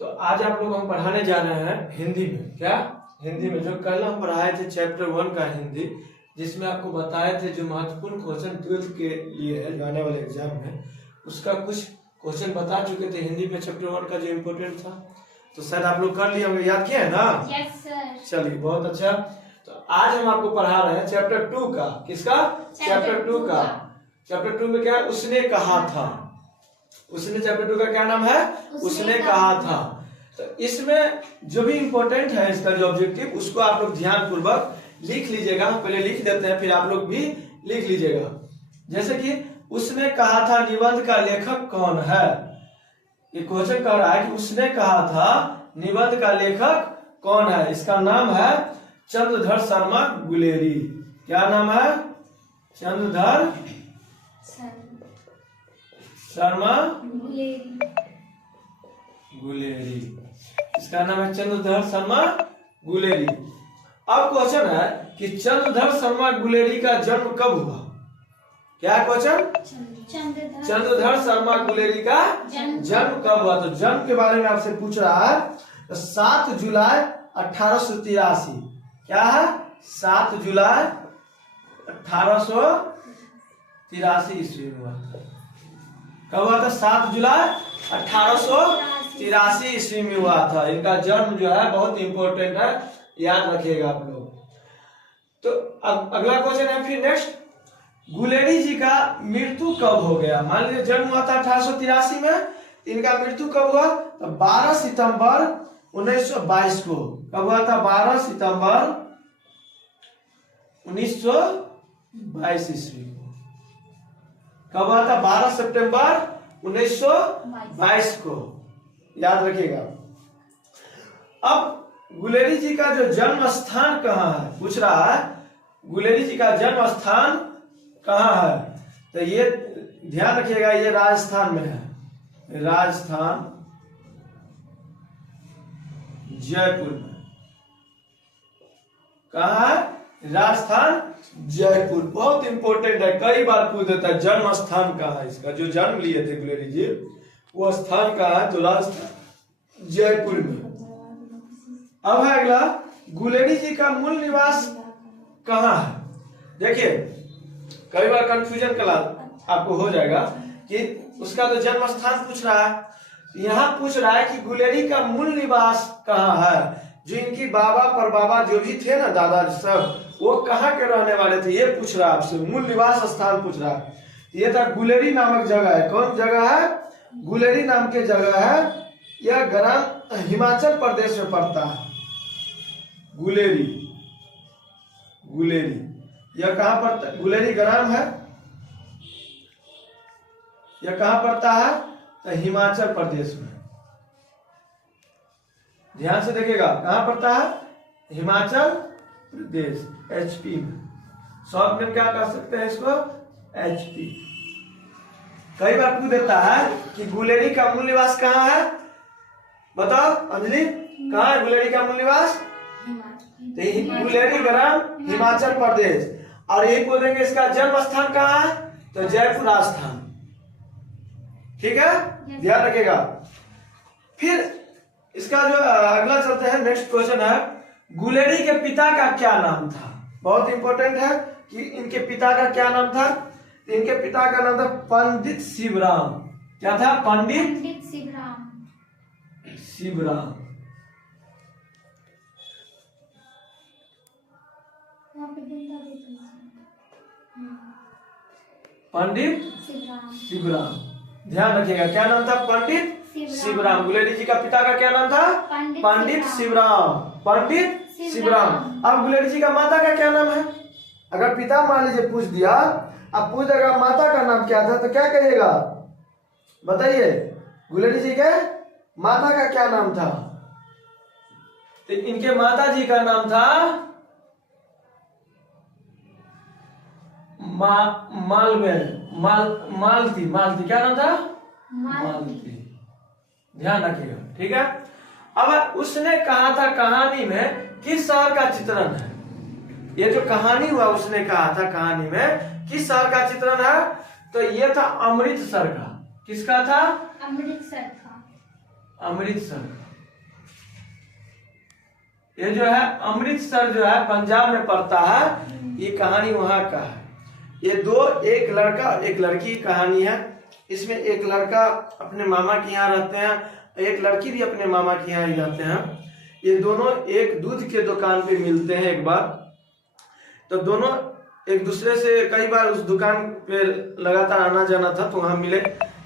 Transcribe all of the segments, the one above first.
तो आज आप लोग हम पढ़ाने जा रहे हैं हिंदी में। क्या? हिंदी में। जो कल हम पढ़ाए थे चैप्टर 1 का हिंदी, जिसमें आपको बताए थे जो महत्वपूर्ण क्वेश्चन 12th के लिए है, आने वाले एग्जाम में, उसका कुछ क्वेश्चन बता चुके थे हिंदी में चैप्टर 1 का जो इम्पोर्टेंट था। तो सर आप लोग कर लिए होंगे, याद किए हैं ना? Yes sir. चलिए बहुत अच्छा। तो आज हम आपको पढ़ा रहे हैं चैप्टर 2 का। किसका? चैप्टर 2 का। चैप्टर 2 में क्या है? उसने कहा था। उसने चैप्टर 2 का क्या नाम है? उसने कहा था। तो इसमें जो भी इंपॉर्टेंट है इसका जो ऑब्जेक्टिव, उसको आप लोग ध्यान पूर्वक लिख लीजिएगा। पहले लिख देते हैं, फिर आप लोग भी लिख लीजिएगा। जैसे कि उसने कहा था निबंध का लेखक कौन है। ये क्वेश्चन कह रहा है कि उसने कहा था निबंध का लेखक कौन है। इसका नाम है चंद्रधर शर्मा गुलेरी। क्या नाम है? चंद्रधर शर्मा गुलेरी। इसका नाम है चंद्रधर शर्मा गुलेरी। अब क्वेश्चन है कि चंद्रधर शर्मा गुलेरी का जन्म कब हुआ? क्या क्वेश्चन? चंद्रधर शर्मा गुलेरी का जन्म कब हुआ? तो जन्म के बारे में आपसे पूछ रहा है। तो 7 जुलाई 1883। क्या है? 7 जुलाई 1883 ईस्वी में हुआ। कब हुआ था? 7 जुलाई 1883 ईस्वी में हुआ था। इनका जन्म जो है बहुत इंपॉर्टेंट है, याद रखिएगा आप लोग। तो अब अगला क्वेश्चन है फिर नेक्स्ट, गुलेरी जी का मृत्यु कब हो गया? मान लीजिए जन्म हुआ था 1883 में, इनका मृत्यु कब हुआ? तो 12 सितंबर 1922 को। कब हुआ था? 12 सितंबर 1922 ईस्वी को। कब हुआ था? 12 सितंबर 1922 को, याद रखिएगा। अब गुलेरी जी का जो जन्म स्थान कहाँ है पूछ रहा है। गुलेरी जी का जन्म स्थान कहाँ है? तो ये ध्यान रखिएगा, ये राजस्थान में है। राजस्थान जयपुर में। कहाँ है? राजस्थान जयपुर। बहुत इंपॉर्टेंट है, कई बार पूछ देता है जन्म स्थान कहाँ है इसका। जो जन्म लिए थे गुलेरी जी, वो स्थान कहाँ है? तो राजस्थान जयपुर में। अब है अगला, गुलेरी जी का मूल निवास कहाँ है? देखिए कई बार कंफ्यूजन का आपको हो जाएगा कि उसका तो जन्म स्थान पूछ रहा है। यहाँ पूछ रहा है कि गुलेरी का मूल निवास कहाँ है। जो इनकी बाबा परबाबा जो भी थे ना, दादा सब, वो कहाँ के रहने वाले थे, ये पूछ रहा है आपसे। मूल निवास स्थान पूछ रहा है। ये था गुलेरी नामक जगह है। कौन जगह है? गुलेरी नाम की जगह है। यह ग्राम हिमाचल प्रदेश में पड़ता है। गुलेरी, गुलेरी यह कहाँ पड़ता है? गुलेरी ग्राम है। यह कहाँ पड़ता है? तो हिमाचल प्रदेश में। ध्यान से देखिएगा, कहाँ पड़ता है? हिमाचल प्रदेश, एचपी में। शॉर्ट में क्या कह सकते हैं इसको? एचपी। कई बार पूछ देता है कि गुलेरी का मूल निवास कहाँ है। बताओ अंजलि, कहाँ है गुलेरी का मूल निवास? गुलेरी ग्राम हिमाचल प्रदेश। और यही बोलेंगे इसका जन्म स्थान कहाँ है? तो जयपुर राजस्थान। ठीक है, ध्यान रखिएगा। फिर इसका जो अगला चलते हैं, नेक्स्ट क्वेश्चन है, गुलेरी के पिता का क्या नाम था? बहुत इंपॉर्टेंट है कि इनके पिता का क्या नाम था। इनके पिता का नाम था पंडित शिवराम। क्या था? पंडित शिवराम। पंडित शिवराम। ध्यान रखिएगा, क्या नाम था? पंडित शिवराम। गुलेरी जी का पिता का क्या नाम था? पंडित शिवराम। पंडित शिवराम। अब गुलेरी जी का माता का क्या नाम है? अगर पिता मान लीजिए पूछ दिया, अब पूछ देगा माता का नाम क्या था, तो क्या कहिएगा? बताइए, गुलेरी जी के माता का क्या नाम था? तो इनके माता जी का नाम था मालती। मालती क्या नाम था? मालती। ध्यान रखिएगा, ठीक है। अब उसने कहा था कहानी में किस शहर का चित्रण है? ये जो कहानी हुआ उसने कहा था कहानी में किस शहर का चित्रण है? तो ये था अमृतसर का। किसका था? अमृतसर था। अमृतसर। ये जो है अमृतसर जो है पंजाब में पड़ता है। ये कहानी वहां का है। ये दो, एक लड़का एक लड़की की कहानी है। इसमें एक लड़का अपने मामा के यहाँ रहते हैं, एक लड़की भी अपने मामा के यहाँ ही रहते हैं। ये दोनों एक दूध के दुकान पे मिलते हैं एक बार। तो दोनों एक दूसरे से कई बार उस दुकान पे लगातार आना जाना था, तो वहां मिले।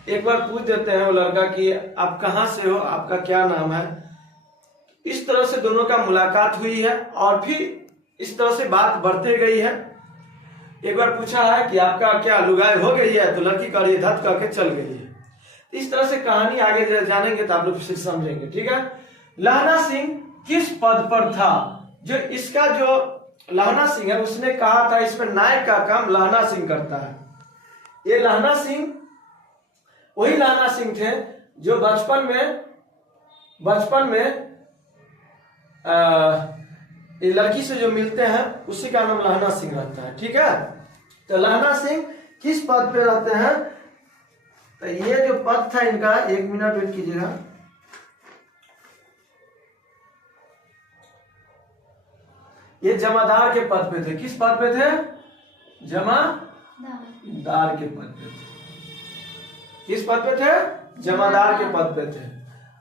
एक बार पूछ देते हैं वो लड़का कि आप कहाँ से हो, आपका क्या नाम है। इस तरह से दोनों का मुलाकात हुई है और फिर इस तरह से बात बढ़ते गई है। एक बार पूछा है कि आपका क्या लुगाई हो गई है, तो लड़की कह रही है धत करके चल गई है। इस तरह से कहानी आगे जानेंगे तो आप लोग फिर समझेंगे, ठीक है। लहना सिंह किस पद पर था? जो इसका जो लहना सिंह है उसने कहा था इसमें नायक का काम लहना सिंह करता है। ये लहना सिंह वही लहना सिंह थे जो बचपन में ये लड़की से जो मिलते हैं उसी का नाम लहना सिंह रहता है, ठीक है। तो लहना सिंह किस पद पे रहते हैं? तो ये जो पद था इनका, 1 मिनट वेट कीजिएगा। ये जमादार के पद पे थे। किस पद पे थे? जमादार के पद पे थे। किस पद पे थे? जमादार के पद पे थे।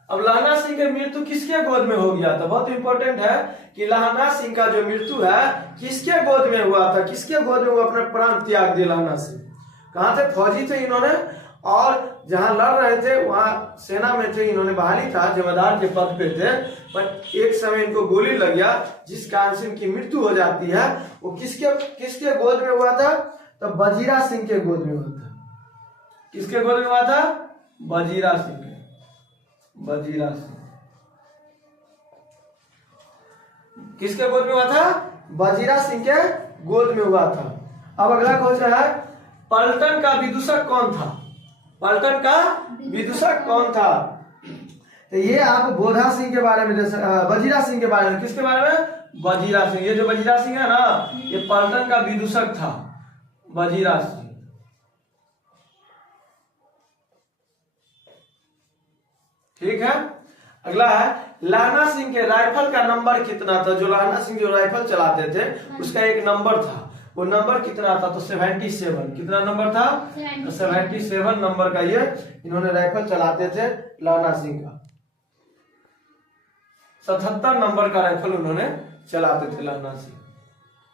अब लहना सिंह की मृत्यु किसके गोद में हो गया था? बहुत इंपॉर्टेंट है कि लहना सिंह का जो मृत्यु है किसके गोद में हुआ था? किसके गोद में वो अपने प्राण त्याग दिए लहना सिंह? कहाँ थे? फौजी थे इन्होंने, और जहां लड़ रहे थे वहां सेना में थे, इन्होंने बहाली था, जमादार के पद पे थे। पर एक समय इनको गोली लग गया जिस कारण से इनकी मृत्यु हो जाती है। वो किसके गोद में हुआ था? तो वजीरा सिंह के गोद में हुआ था। किसके गोद में हुआ था? वजीरा सिंह के। वजीरा सिंह किसके गोद में हुआ था? वजीरा सिंह के गोद में हुआ था। अब अगला क्वेश्चन है, पलटन का विदूषक कौन था? पलटन का विदूषक कौन था? तो ये आप बोधा सिंह के बारे में, वजीरा सिंह के बारे में। किसके बारे में? वजीरा सिंह। ये जो वजीरा सिंह है ना, ये पलटन का विदूषक था, वजीरा सिंह। ठीक है। अगला है, लहना सिंह के राइफल का नंबर कितना था? जो लहना सिंह जो राइफल चलाते थे उसका एक नंबर था। वो नंबर कितना था? तो 77। कितना नंबर था? 77 नंबर का ये इन्होंने राइफल चलाते थे लहना सिंह का। 77 नंबर का राइफल उन्होंने चलाते थे लहना सिंह।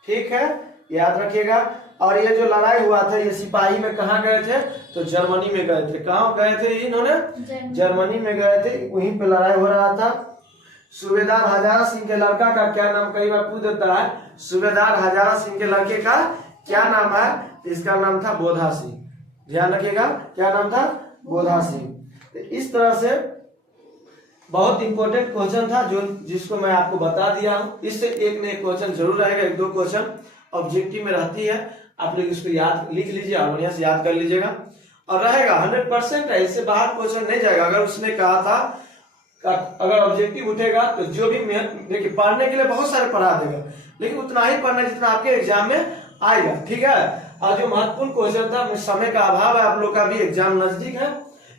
ठीक है, याद रखिएगा। और ये जो लड़ाई हुआ था ये सिपाही में कहाँ गए थे? तो जर्मनी में गए थे। कहाँ गए थे इन्होंने? जर्मनी में गए थे। वहीं पे लड़ाई हो रहा था। सूबेदार हजारा सिंह के लड़का का क्या नाम? कई बार पूछ देता है, सूबेदार हजारा सिंह के लड़के का क्या नाम है? इसका नाम था बोधा सिंह। ध्यान रखिएगा, क्या नाम था? बोधा सिंह। तो इस तरह से बहुत इंपॉर्टेंट क्वेश्चन था जिसको मैं आपको बता दिया हूं। इससे एक न एक क्वेश्चन जरूर रहेगा, 1-2 क्वेश्चन ऑब्जेक्टिव में रहती है। आप लोग इसको याद लिख लीजिए और बढ़िया से याद कर लीजिएगा। और रहेगा 100% है, इससे बाहर क्वेश्चन नहीं जाएगा। अगर उसने कहा था अगर ऑब्जेक्टिव उठेगा तो जो भी देखिए पढ़ने के लिए बहुत सारे पढ़ा देगा, लेकिन उतना ही पढ़ना जितना आपके एग्जाम में आएगा। ठीक है। और जो महत्वपूर्ण क्वेश्चन था, समय का अभाव है, आप लोग का भी एग्जाम नजदीक है,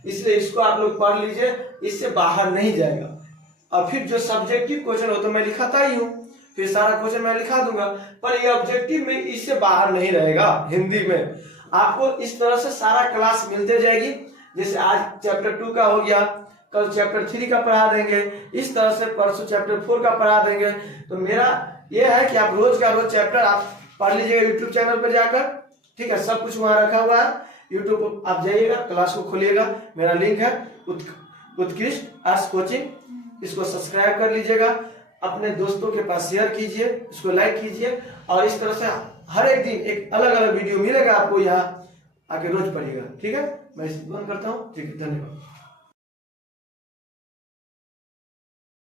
इसलिए इसको आप लोग पढ़ लीजिए, इससे बाहर नहीं जाएगा। और फिर जो सब्जेक्टिव क्वेश्चन हो तो मैं लिखाता ही हूँ, फिर सारा क्वेश्चन मैं लिखा दूंगा, पर ये ऑब्जेक्टिव में इससे बाहर नहीं रहेगा। हिंदी में आपको इस तरह से सारा क्लास मिलते जाएगी। जैसे आज चैप्टर 2 का हो गया, कल चैप्टर 3 का पढ़ा देंगे, इस तरह से परसों चैप्टर 4 का पढ़ा देंगे। तो मेरा ये है कि आप रोज का रोज चैप्टर आप पढ़ लीजिएगा यूट्यूब चैनल पर जाकर। ठीक है, सब कुछ वहां रखा हुआ है। यूट्यूब आप जाइएगा, क्लास को खोलिएगा, मेरा लिंक है उत्कृष्ट आर्ट्स कोचिंग, इसको सब्सक्राइब कर लीजिएगा, अपने दोस्तों के पास शेयर कीजिए, इसको लाइक कीजिए। और इस तरह से हर एक दिन एक अलग अलग वीडियो मिलेगा आपको, यहाँ आके रोज पढ़िएगा। ठीक है, मैं इसे बंद करता हूँ। ठीक है, धन्यवाद।